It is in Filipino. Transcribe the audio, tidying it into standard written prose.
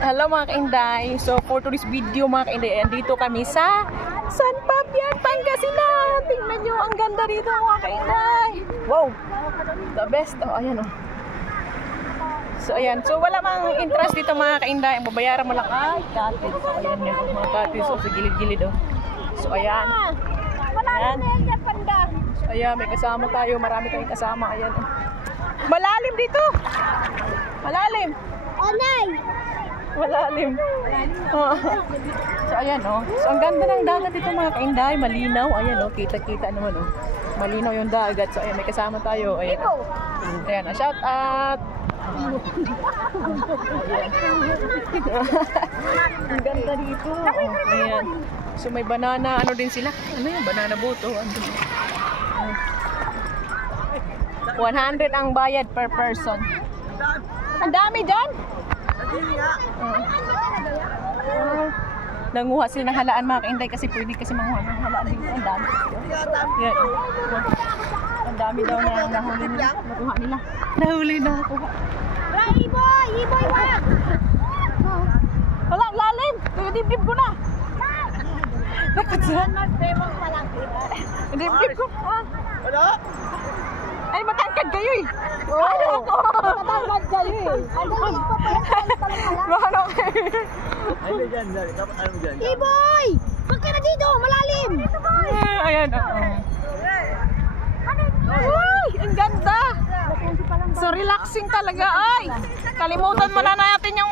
Hello mga kainday. So for today's video mga kainday, andito kami sa San Fabian, Pangasinan. Tingnan nyo, ang ganda dito mga kainday. Wow, the best. Oh, ayan oh. So ayan, so wala mang interest dito mga kainday. Ang babayaran mo lang ay cottage. So ayan yun, mga cottage oh, sa gilid-gilid oh. So ayan. Ayan. So ayan, may kasama tayo. Marami tayong kasama. Ayan oh. Malalim dito. Malalim. Onay! Malalim. Oh. So ayan oh. So ang ganda ng dagat dito mga kainday, malinaw. Ayan oh, kita-kita naman oh. Malinaw yung dagat. So ayan, may kasama tayo. Ayan. Ayan, shout out. Ang ganda dito. Oh, ayan. So may banana, ano din sila? Ano yung banana boat oh. 100 ang bayad per person. Ang dami dyan. Nanguha sila ng halaan mga kainday kasi pwede kasi manguha ng halaan dito. Ang dami. Yan. Ang dami daw na nahuli nila. Nakuha nila. Nahuli na ako. Iboy! Iboy, wag! Wala, lalim. Dibdib ko na. Nakatsan. Dibdib ko. Wala? Ay, matangkad kayo eh. Oo! Matangkad kayo eh. Ano kayo? Ano dyan? Ano dyan? Iboy! Huwag ka na dito! Malalim! Ayan. Uy! Ang ganda! So relaxing talaga ay! Kalimutan mo na natin yung